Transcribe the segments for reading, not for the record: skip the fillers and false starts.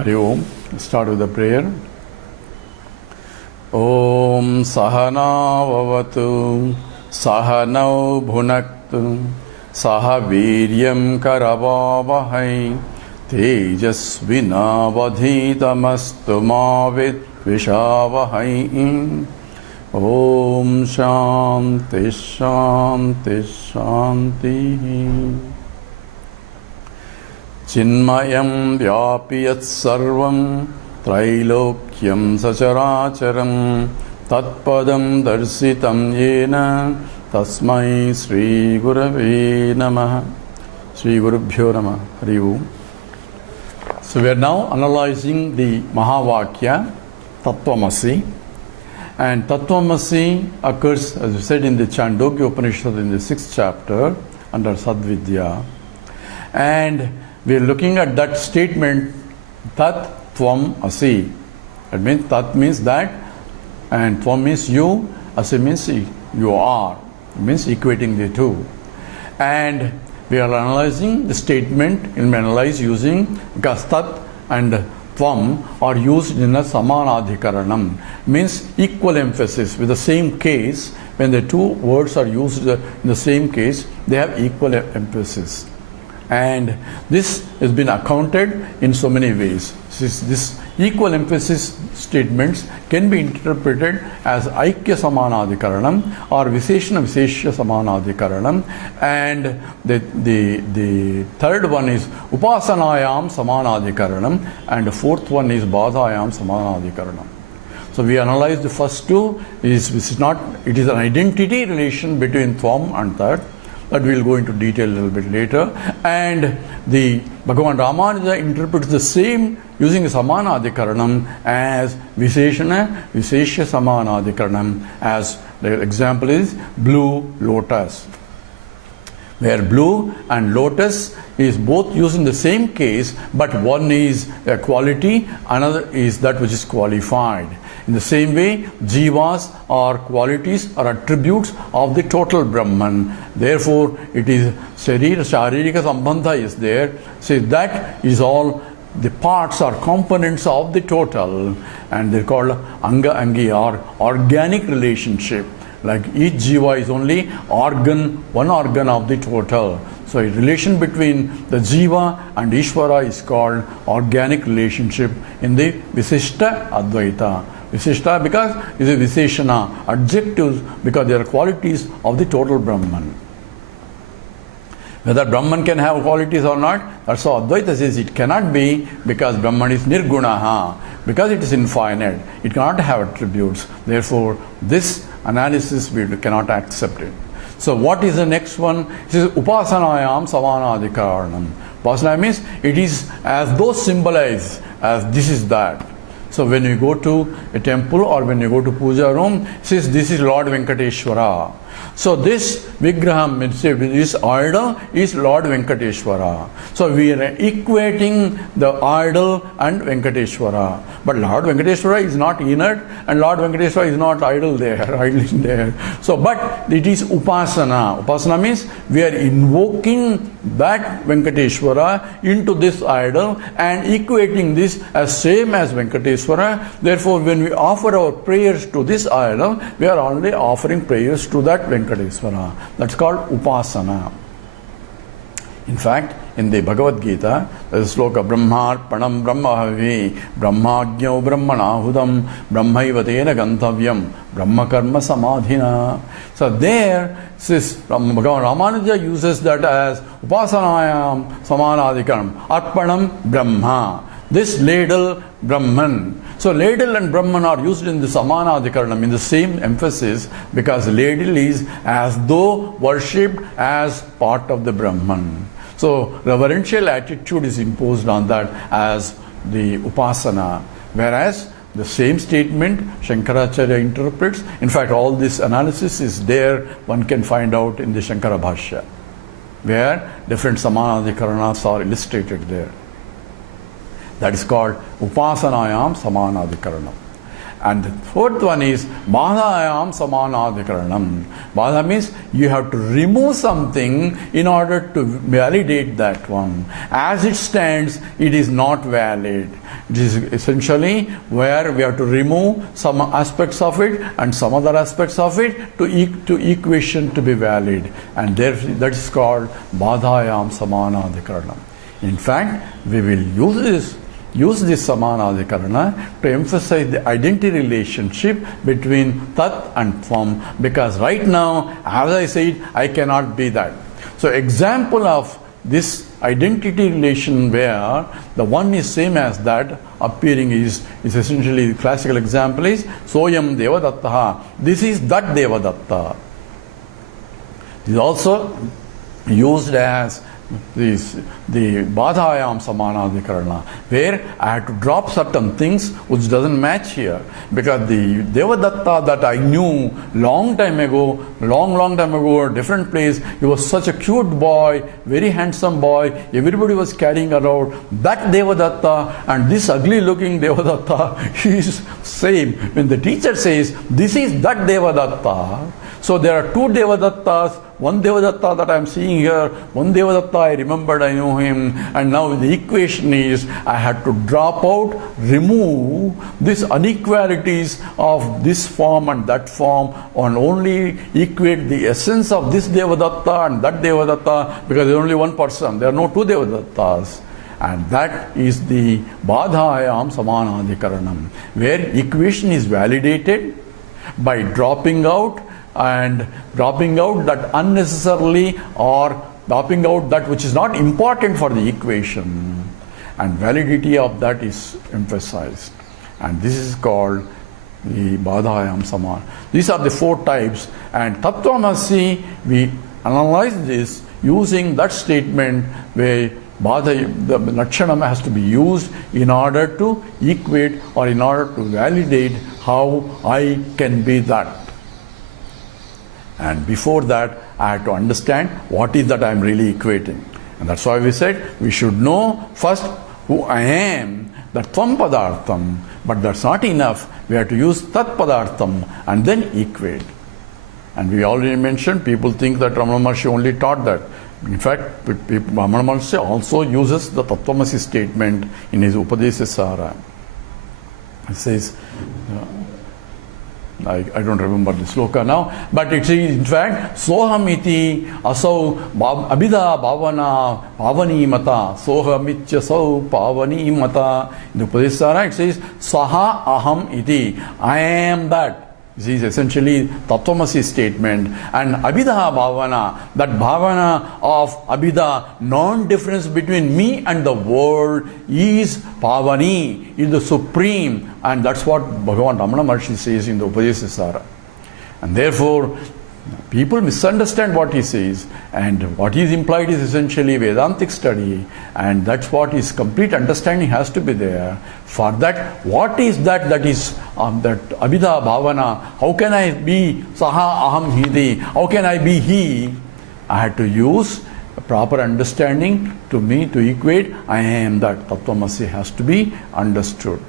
Hari Om. Start with the prayer. Om Sahana Vavatu Sahanau Bhunaktu Saha Viryam Karavavahai Tejasvinavadhitamastu Mavit Vishavahai. Om Shanti Shanti Shanti. Chinmayam Vyapiyat Sarvam Trailokyam Sacharacharam Tatpadam Darsitam Yena Tasmai Sri Gurave Namaha. Sri Gurubhyo Namaha. Hari Om. So we are now analyzing the Mahavakya Tattvamasi. And Tattvamasi occurs, as we said, in the Chandogya Upanishad in the 6th chapter under Sadvidya. And we are looking at that statement, Tat Tvam Asi. That means Tat means that, and Tvam means you, Asi means you are. It means equating the two. And we are analyzing the statement, and we analyze using, because Tat and Tvam are used in a samanaadhikaranam, means equal emphasis with the same case. When the two words are used in the same case, they have equal emphasis. And this has been accounted in so many ways. This equal emphasis statements can be interpreted as Aikya Samanaadhikaranam or Visheshana Visheshya Samanaadhikaranam. And the third one is Upasanayam Samanaadhikaranam, and the fourth one is Badayam Samanaadhikaranam. So we analyze the first two. It is an identity relation between Tvam and Tat. That we will go into detail a little bit later. And the Bhagavan Ramana interprets the same using samanaadhikaranam as Visheshana Visheshya Samanaadhikaranam, as the example is blue lotus, where blue and lotus is both used in the same case, but one is a quality, another is that which is qualified. In the same way, jivas are qualities or attributes of the total Brahman. Therefore, it is Sharirika Sambandha is there. So that is all the parts or components of the total, and they're called Anga Angi, or organic relationship. Like each jiva is only one organ of the total. So a relation between the jiva and Ishvara is called organic relationship in the Visishta Advaita. Visishta because it is a Visheshana, adjectives because they are qualities of the total Brahman. Whether Brahman can have qualities or not, that's how Advaita says it cannot be, because Brahman is nirgunaha, because it is infinite. It cannot have attributes. Therefore, this analysis we cannot accept it. So what is the next one? It is Upasanayam Samanaadhikaranam. Upasana means it is as though symbolized as this is that. So when you go to a temple or when you go to puja room, it says this is Lord Venkateshwara. So this Vigraham, this idol is Lord Venkateshwara. So we are equating the idol and Venkateshwara. But Lord Venkateshwara is not inert, and Lord Venkateshwara is not idle there. So, but it is Upasana. Upasana means we are invoking that Venkateshwara into this idol and equating this as same as Venkateshwara. Therefore, when we offer our prayers to this idol, we are only offering prayers to that Venkateshwara. That's called Upasana. In fact, in the Bhagavad Gita, there is a sloka Brahmarpanam Brahmahavi Brahmagnyau Brahmanahudam Brahmaivatena Gantavyam Brahmakarma Samadhina. So there, says Bhagavan Ramanuja uses that as Upasanayam Samanaadhikaranam Arpanam Brahma. This ladle Brahman. So ladle and Brahman are used in the samanaadhikaranam in the same emphasis, because ladle is as though worshipped as part of the Brahman. So reverential attitude is imposed on that as the Upasana. Whereas the same statement Shankaracharya interprets. In fact, all this analysis is there, one can find out in the Shankara Bhashya, where different samanaadhikaranas are illustrated there. That is called Upasanayam Samanaadhikaranam. And the fourth one is badayam samanaadhikaranam. Bada means you have to remove something in order to validate that one. As it stands, it is not valid. It is essentially where we have to remove some aspects of it and some other aspects of it to equation to be valid. And that is called badayam samanaadhikaranam. In fact, we will use this samanaadhikarana to emphasize the identity relationship between tat and tvam, because right now, as I said, I cannot be that. So example of this identity relation where the one is same as that appearing is essentially, the classical example is soyam devadatta. This is that devadatta. It is also used as the badayam samanadhikarana, where I had to drop certain things which doesn't match here, because the Devadatta that I knew long time ago, a different place, he was such a cute boy, very handsome boy, everybody was carrying around that Devadatta, and this ugly looking Devadatta is same. When the teacher says this is that Devadatta, so there are two Devadattas, one Devadatta that I am seeing here, one Devadatta I remembered, I know him, and now the equation is I had to drop out, remove these inequalities of this form and that form, and only equate the essence of this Devadatta and that Devadatta, because there is only one person, there are no two Devadattas. And that is the badayam samanadhikaranam, where equation is validated by dropping out that unnecessarily, or dropping out that which is not important for the equation, and validity of that is emphasized. And this is called the badayam samana. These are the four types, and tattvamasi, we analyze this using that statement where the lakshanam has to be used in order to equate or in order to validate how I can be that. And before that, I had to understand what is that I am really equating. And that's why we said we should know first who I am, that tvam padartham. But that's not enough. We have to use tat padartham and then equate. And we already mentioned, people think that Ramana Maharshi only taught that. In fact, Ramana Maharshi also uses the Tattvamasi statement in his Upadesasara. He says, I don't remember the sloka now, but it is in fact sohamiti asau abhida bhavana pavani mata sohamitya sau pavani mata. In the Upadesasara it says saha aham iti, I am that. This is essentially Tattvamasi statement. And abhida bhavana, that bhavana of abhida, non-difference between me and the world, is pavani, is the supreme. And that's what Bhagavan Ramana Maharshi says in the Upadesasara. And therefore, people misunderstand what he says, and what is implied is essentially Vedantic study, and that's what his complete understanding has to be there. For that, what is that is that abhida bhavana? How can I be saha aham hidi? How can I be he? I had to use a proper understanding to equate I am that. Tattvamasi has to be understood.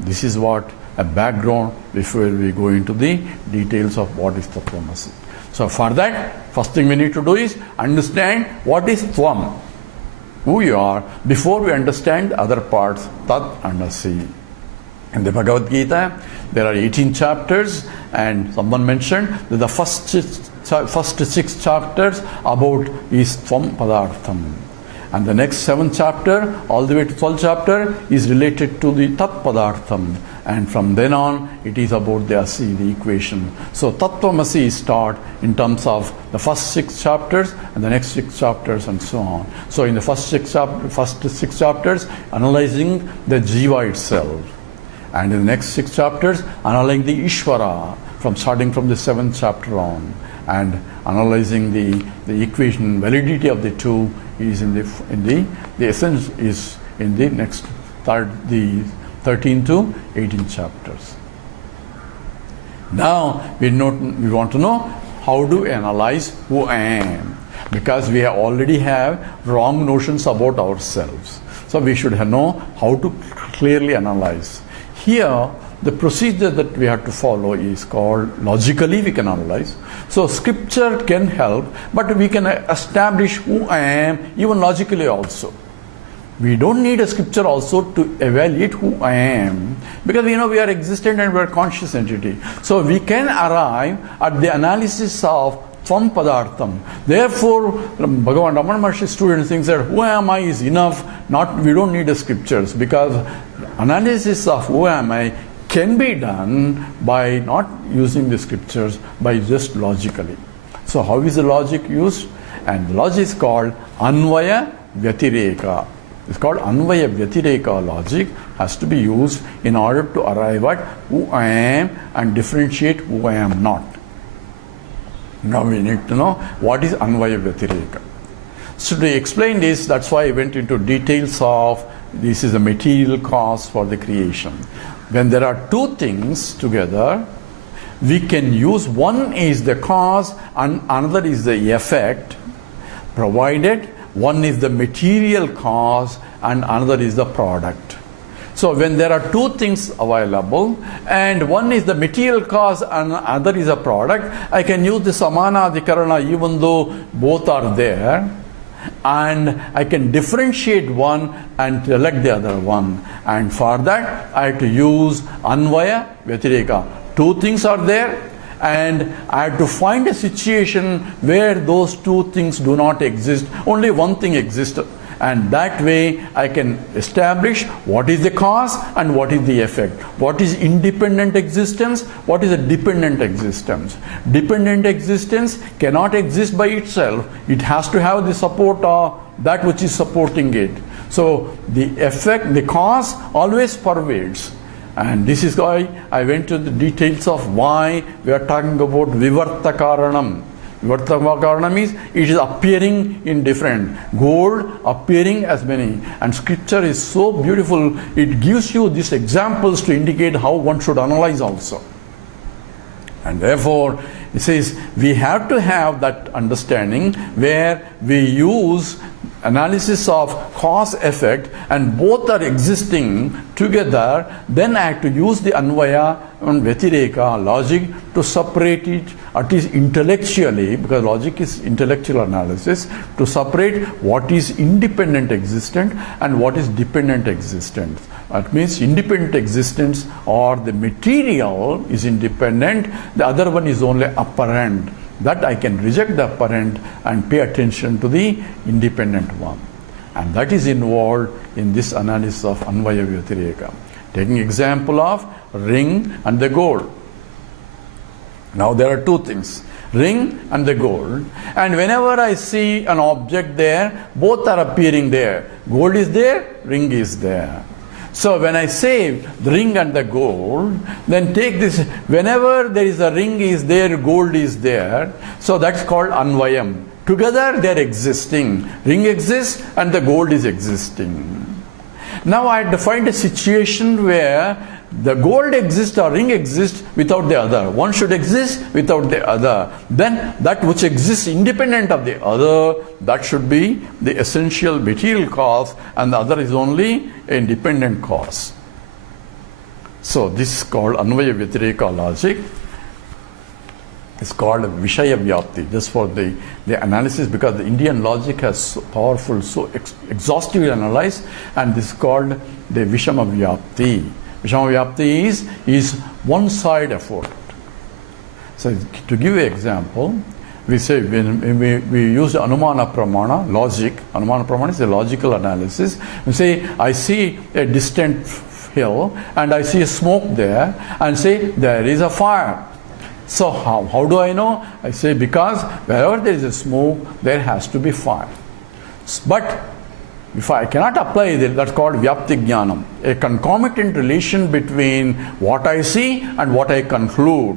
This is what a background before we go into the details of what is Tattvamasi. So for that, first thing we need to do is understand what is tvam, who you are, before we understand the other parts, tat and asi. In the Bhagavad Gita, there are 18 chapters, and someone mentioned that the first 6 chapters about is tvam padartham. And the next 7th chapter, all the way to 12th chapter, is related to the tat padartham. And from then on, it is about the asi, the equation. So tattvamasi is taught in terms of the first 6 chapters and the next 6 chapters and so on. So in the first 6 chapters, analyzing the jiva itself. And in the next 6 chapters, analyzing the Ishvara, starting from the 7th chapter on. And analyzing the equation, validity of the two is the essence is in the next the 13 to 18 chapters. Now we want to know how to analyze who I am, because we already have wrong notions about ourselves. So we should know how to clearly analyze. Here the procedure that we have to follow is called logically we can analyze. So scripture can help, but we can establish who I am even logically also. We don't need a scripture also to evaluate who I am, because we are existent and we are conscious entity. So we can arrive at the analysis of tvam padartham. Therefore, Bhagavan Ramana Maharshi's students think that who am I is enough. We don't need the scriptures, because analysis of who am I can be done by not using the scriptures, by just logically. So how is the logic used? And the logic is called anvaya-vyatireka. It's called anvaya-vyatireka logic, has to be used in order to arrive at who I am and differentiate who I am not. Now we need to know what is anvaya-vyatireka. So to explain this, that's why I went into details of this is a material cause for the creation. When there are two things together, we can use one is the cause and another is the effect, provided one is the material cause and another is the product. So when there are two things available and one is the material cause and other is a product, I can use the samanaadhikaranam even though both are there, and I can differentiate one and select the other one. And for that I have to use anvaya-vyatireka. Two things are there, and I have to find a situation where those two things do not exist, only one thing exists. And that way I can establish what is the cause and what is the effect. What is independent existence, what is a dependent existence. Dependent existence cannot exist by itself. It has to have the support of that which is supporting it. So the effect, the cause always pervades. And this is why I went to the details of why we are talking about vivartakaranam. Vivartakaranam means it is appearing in different. Gold appearing as many. And scripture is so beautiful, it gives you these examples to indicate how one should analyze also. And therefore, it says we have to have that understanding where we use analysis of cause effect and both are existing together. Then I have to use the anvaya and vyatireka logic to separate it, at least intellectually, because logic is intellectual analysis, to separate what is independent existent and what is dependent existence. That means independent existence or the material is independent, the other one is only apparent. That I can reject the apparent and pay attention to the independent one. And that is involved in this analysis of anvaya-vyatireka. Taking example of ring and the gold. Now there are two things, ring and the gold. And whenever I see an object there, both are appearing there. Gold is there, ring is there. So when I say the ring and the gold, then take this, whenever there is a ring is there, gold is there. So that's called anvayam. Together they are existing. Ring exists and the gold is existing. Now I have to find a situation where the gold exists or ring exists without the other. One should exist without the other. Then that which exists independent of the other, that should be the essential material cause, and the other is only a dependent cause. So this is called anvaya-vyatireka logic. It's called vishaya-vyapti, just for the analysis, because the Indian logic has so powerful, so exhaustively analyzed, and this is called the vishama-vyapti. Vishama-vyapti is one side effort. So to give you an example, we say when we use the anumana pramana, logic, anumana pramana is a logical analysis. We say I see a distant hill and I see a smoke there and say there is a fire. So how do I know? I say because wherever there is a smoke, there has to be fire. But if I cannot apply it, that's called vyapti jnanam, a concomitant relation between what I see and what I conclude.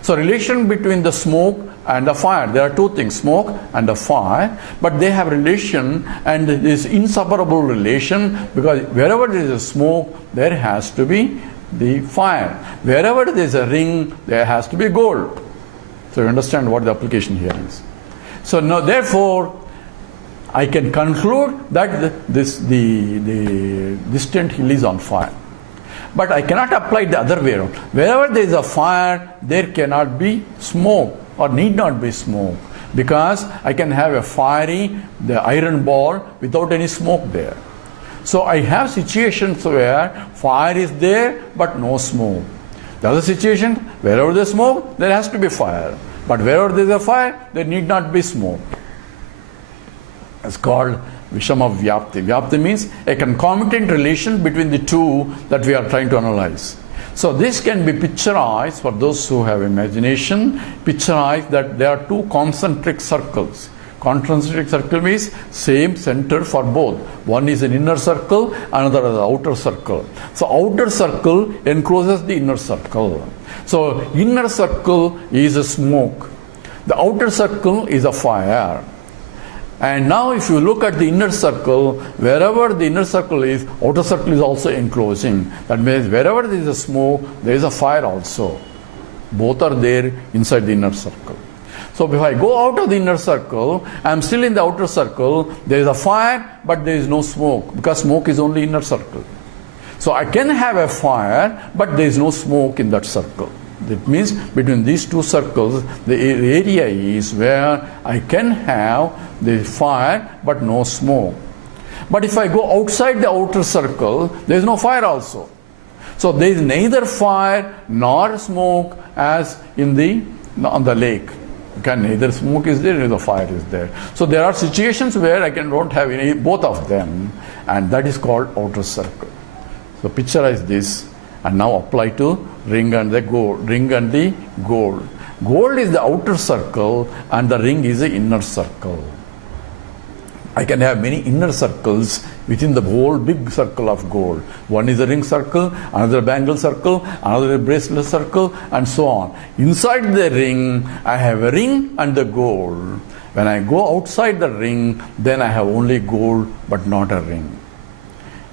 So relation between the smoke and the fire, there are two things, smoke and the fire, but they have relation, and this inseparable relation, because wherever there is a smoke, there has to be the fire. Wherever there is a ring, there has to be gold. So you understand what the application here is. So now therefore I can conclude that the distant hill is on fire. But I cannot apply the other way around. Wherever there is a fire, there cannot be smoke or need not be smoke, because I can have a fiery, the iron ball without any smoke there. So I have situations where fire is there but no smoke. The other situation, wherever there is smoke, there has to be fire. But wherever there is a fire, there need not be smoke. It's called Vishama-vyapti. Vyapti means a concomitant relation between the two that we are trying to analyze. So this can be picturized, for those who have imagination, picturized that there are two concentric circles. Concentric circle means same center for both. One is an inner circle, another is an outer circle. So outer circle encloses the inner circle. So inner circle is a smoke. The outer circle is a fire. And now if you look at the inner circle, wherever the inner circle is, outer circle is also enclosing. That means wherever there is a smoke, there is a fire also. Both are there inside the inner circle. So if I go out of the inner circle, I am still in the outer circle, there is a fire, but there is no smoke, because smoke is only inner circle. So I can have a fire, but there is no smoke in that circle. That means between these two circles, the area is where I can have the fire, but no smoke. But if I go outside the outer circle, there is no fire also. So there is neither fire nor smoke as on the lake. Okay, neither smoke is there, neither fire is there. So there are situations where I don't have any, both of them, and that is called outer circle. So picturize this and now apply to ring and the gold. Ring and the gold. Gold is the outer circle and the ring is the inner circle. I can have many inner circles within the whole big circle of gold. One is a ring circle, another bangle circle, another bracelet circle, and so on. Inside the ring, I have a ring and the gold. When I go outside the ring, then I have only gold but not a ring.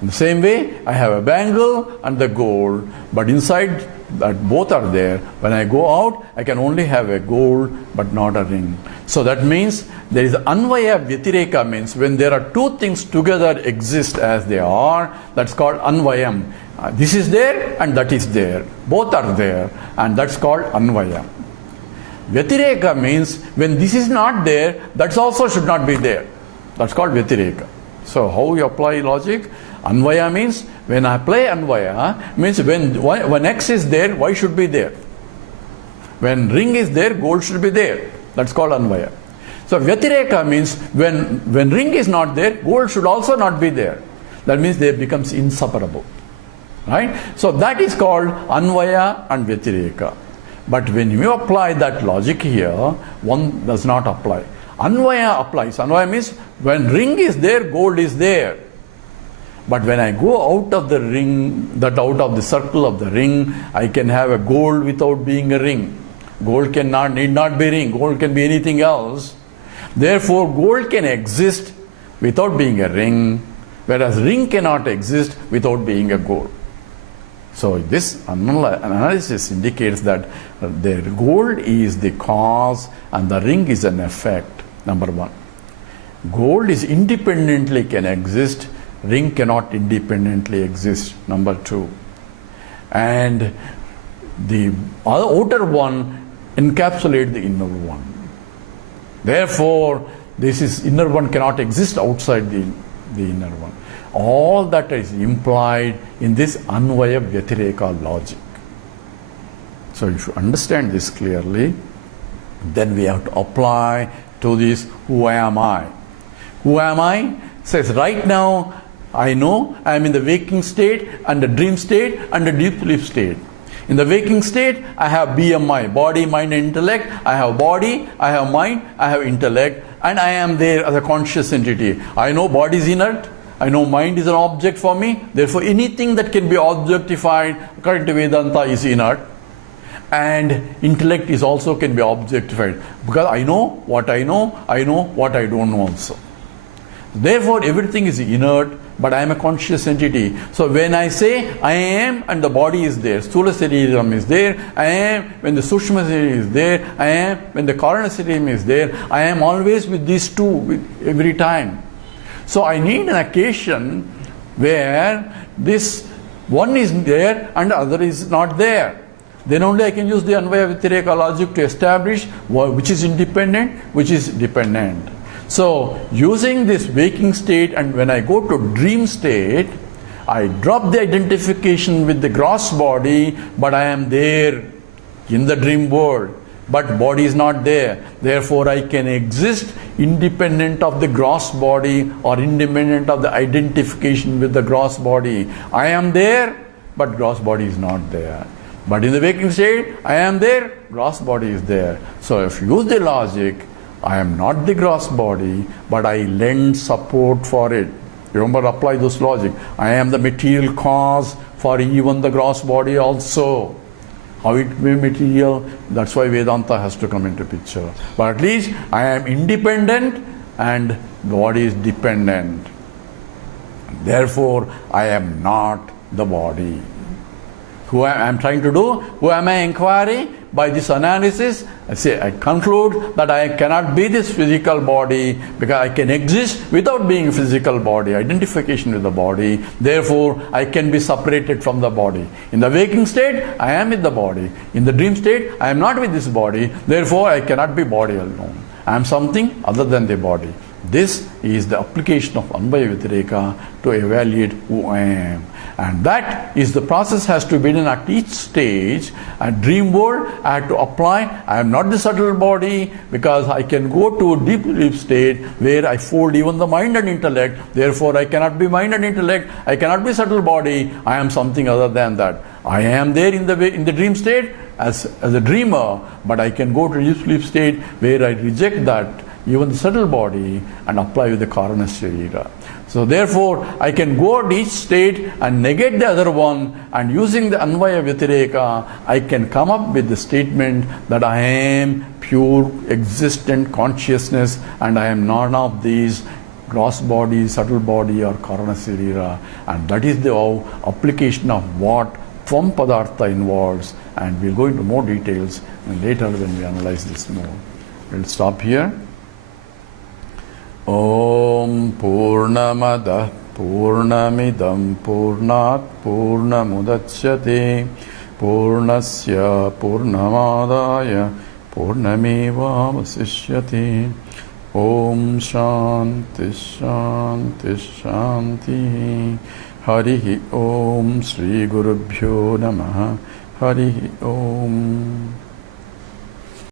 In the same way, I have a bangle and the gold, but inside that both are there. When I go out, I can only have a gold but not a ring. So that means there is anvaya-vyatireka, means when there are two things together exist as they are, that's called anvayam. This is there and that is there. Both are there, and that's called anvaya. Vyatireka means when this is not there, that also should not be there. That's called vyatireka. So how you apply logic? Anvaya means when I apply anvaya, means when X is there, Y should be there. When ring is there, gold should be there. That's called anvaya. So vyatireka means when ring is not there, gold should also not be there. That means they becomes inseparable. Right? So that is called anvaya and vyatireka. But when you apply that logic here, one does not apply. Anvaya applies. Anvaya means when ring is there, gold is there. But when I go out of the ring, out of the circle of the ring, I can have a gold without being a ring. Gold need not be ring. Gold can be anything else. Therefore, gold can exist without being a ring, whereas ring cannot exist without being a gold. So this analysis indicates that the gold is the cause and the ring is an effect. Number one. Gold is independently can exist. Ring cannot independently exist. Number two. And the outer one encapsulates the inner one. Therefore, inner one cannot exist outside the inner one. All that is implied in this anvaya-vyatireka logic. So if you understand this clearly, then we have to apply to this, who am I? Who am I? Says right now, I know I am in the waking state and the dream state and the deep sleep state. In the waking state, I have BMI, body, mind and intellect. I have body, I have mind, I have intellect, and I am there as a conscious entity. I know body is inert. I know mind is an object for me. Therefore, anything that can be objectified according to Vedanta is inert. And intellect is also can be objectified. Because I know what I know what I don't know also. Therefore, everything is inert, but I am a conscious entity. So when I say I am and the body is there, Sthula Sariram is there, I am when the Sushma Sariram is there, I am when the Karana Sariram is there, I am always with these two every time. So I need an occasion where this one is there and the other is not there. Then only I can use the anvaya-vyatireka logic to establish which is independent, which is dependent. So, using this waking state, and when I go to dream state, I drop the identification with the gross body, but I am there in the dream world. But body is not there. Therefore, I can exist independent of the gross body or independent of the identification with the gross body. I am there, but gross body is not there. But in the waking state, I am there, gross body is there. So if you use the logic, I am not the gross body, but I lend support for it. Remember, apply this logic. I am the material cause for even the gross body also. How it may be material, that's why Vedanta has to come into picture. But at least I am independent and body is dependent. Therefore, I am not the body. Who I am trying to do? Who am I inquiry? By this analysis, I conclude that I cannot be this physical body because I can exist without being a physical body, identification with the body. Therefore, I can be separated from the body. In the waking state, I am with the body. In the dream state, I am not with this body. Therefore, I cannot be body alone. I am something other than the body. This is the application of anvaya-vyatireka to evaluate who I am. And that is the process has to be done at each stage. At dream world, I have to apply. I am not the subtle body because I can go to a deep sleep state where I fold even the mind and intellect. Therefore, I cannot be mind and intellect. I cannot be subtle body. I am something other than that. I am there in the dream state as a dreamer, but I can go to a deep sleep state where I reject that, even the subtle body, and apply with the karana sharira. So therefore, I can go at each state and negate the other one, and using the anvaya-vyatireka, I can come up with the statement that I am pure existent consciousness and I am none of these gross body, subtle body or karana sharira. And that is the application of what tvam padartha involves, and we'll go into more details later when we analyze this more. We'll stop here. Om Purnamada Purnamidam Purnat Purnamudachyate Purnasya Purnamadaya Purnameva Vasishyate. Om Shanti Shanti Shanti. Harihi Om Shri Gurubhyo Namaha. Harihi Om.